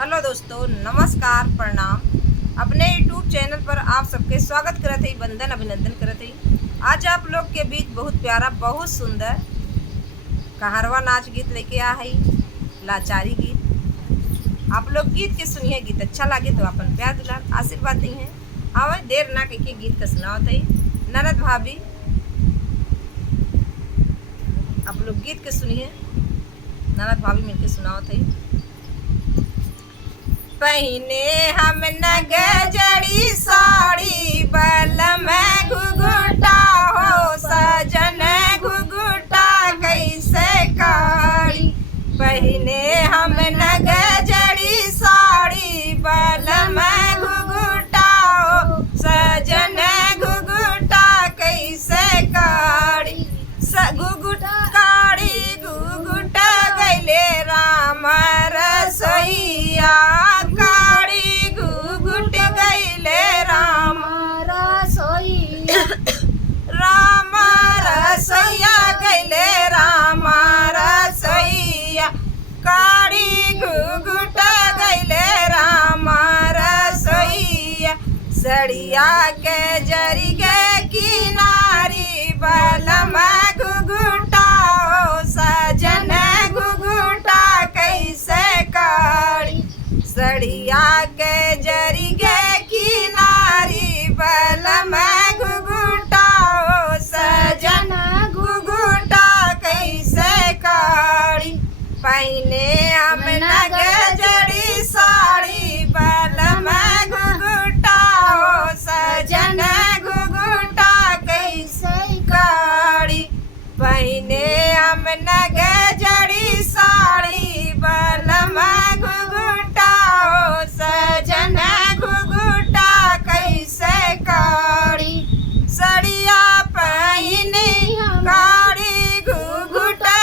Hello दोस्तों, नमस्कार, प्रणाम। अपने यूट्यूब चैनल पर आप सबके स्वागत करत हई, वंदन अभिनंदन करत हई। आज आप लोग के बीच बहुत प्यारा, बहुत सुंदर कहारवा नाच गीत लेके आ हई, लाचारी गीत। आप लोग गीत के सुनिए, गीत अच्छा लगे तो अपन प्यार दुलार आशीर्वाद दी हैं। आवे देर ना करके गीत का सुनावत हई। ननद भाभी आप लोग गीत के सुनिए, ननद भाभी मिलके सुनावत हई। पहिने हम नग जड़ी साड़ी, बल में घुघुटा हो सजन घुघुटा कैसे काड़ी। पहिने हम नग जड़ी साड़ी, बल में घुघुटा हो सजन घुघुटा कैसे काड़ी। घुघुट काड़ी घुघुट गैले राम रसोईया, राम रसोईया गैले राम रसोईया, काड़ी घुघुट गैले राम रसोईया। सड़िया के जरी गे किनारी, बल में घुघुटा हो सजन घुघुटा कैसे काड़ी। सड़िया के जरी गे किनारी, बल में घुघुटा हो सजन घुघुटा कैसे काड़ी। पहिने हम नग जड़ी साड़ी, बल में घुघुटा हो सजन घुघुटा कैसे काड़ी। पहिने हम नग जड़ी साड़ी, बल में घुघुटा हो सजन घुघुटा कैसे काड़ी। सड़िया पहिने काड़ी घुघुटा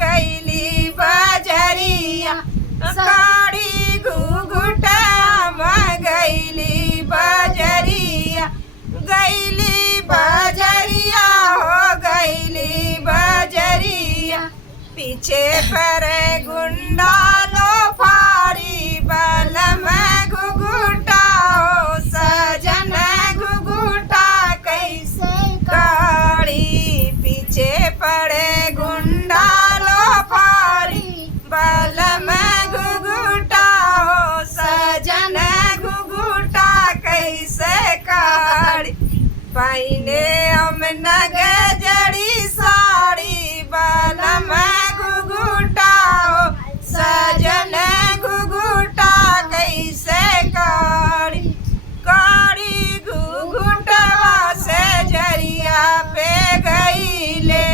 गैली बजरिया, काड़ी घुघुटा गैली बजरिया। गैली बजरिया हो गैली बजरिया, पीछे पर गुंडा लो फारी, बल में घुघुटा हो सजन घुघुटा कैसे काड़ी। पीछे पड़े गुंडा लो फारी, बल में घुघुटा हो सजन घुघुटा कैसे काड़ी। पहिने हम नग जड़ी साड़ी, बल में घुघुटा हो सजन घुघुटा कैसे काड़ी। काड़ी घुघुटवा से जरिया पे गईले,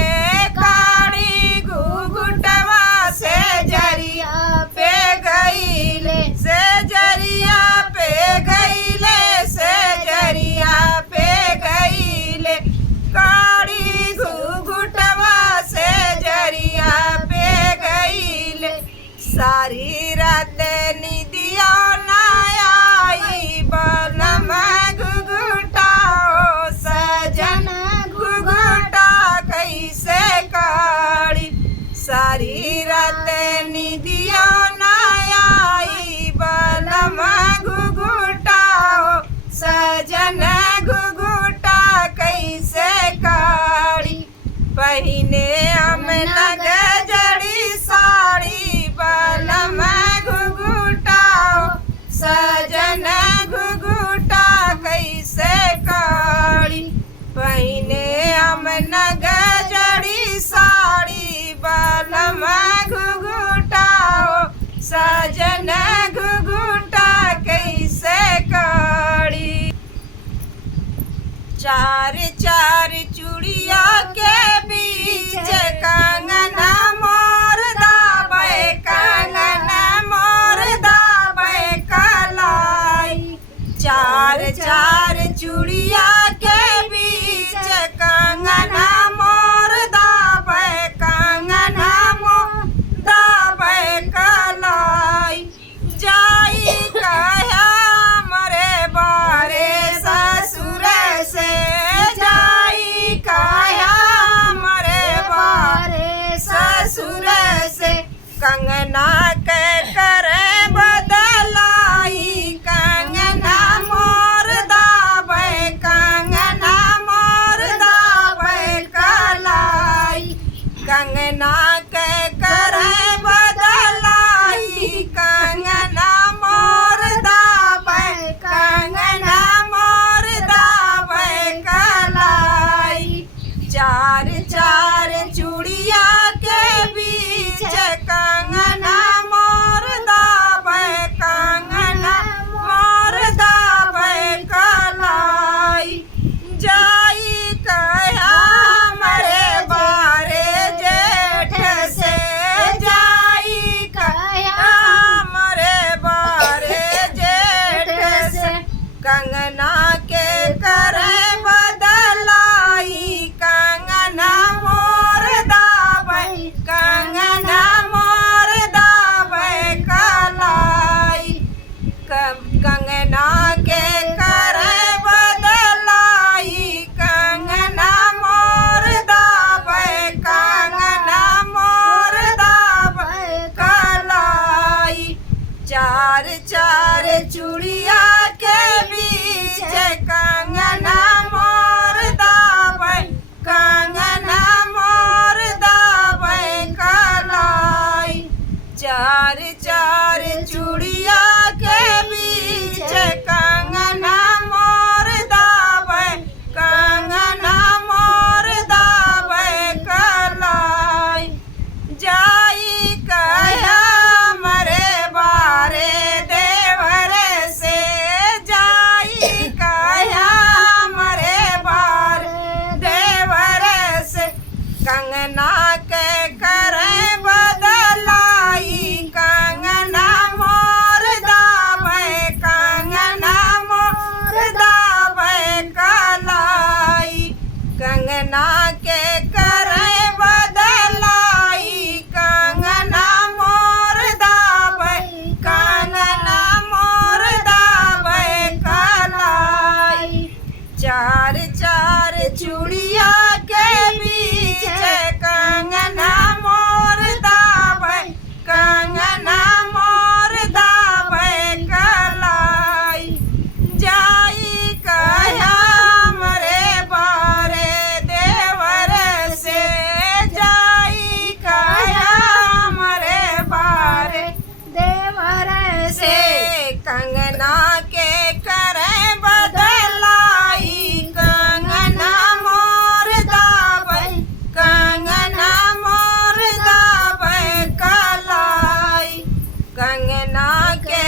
काड़ी घुघुटवा से जरिया पे गईले। से जरिया पे गईले, से जरिया पे गईले। काड़ी घुघुटवा से जरिया पे गईले। सारी रात निदिया ना आई, बल में घुघुटा हो सजन घुघुटा कैसे काड़ी। सारी रात निदिया ना आई, बल में घुघुटा हो सजन घुघुटा कैसे काड़ी। पहिने हम नग जड़ी साड़ी, बल में घुघुटा हो सजन घुघुटा कैसे काड़ी। पहिने हम नग जड़ी साड़ी, बल में घुघुटा हो सजन घुघुटा कैसे काड़ी। चार चार चूड़िया के बीच कंगना मोर दाबे, कंगना मोर दाबे कलाई। चार चार चूड़िया के बीच कंगना मोर दाबे, कंगना मोर दाबे कलाई। जाई कहे हमरे बारे ससुर से, जाई चार चार चूड़िया के बीच कंगना मोर दाबै, कंगना मोर दाबै कलाई। चार चार चूड़िया के बीच कंगना मोर दाबै, कंगना मोर दाबै कलाई। जाई कया मरे बारे देवर से, जाई कया मरे बारे देवर से। कंगना के करे बदलाई, कंगना मोर दाबै, कंगना मोर दाबै कलाई। कंगना के करे बदलाई, कंगना मोर दाबै, कंगना मोर दाबै कलाई। चार चार चूड़िया के बीच कंगना मोर दाबै, कंगना मोर दाबै कलाई। जाई कया मरे बारे देवर से, जाई कया मरे बारे देवर से। कंगना के करे बदलाई, कंगना मोर दाबै, कंगना मोर दाबै कलाई। कंगना के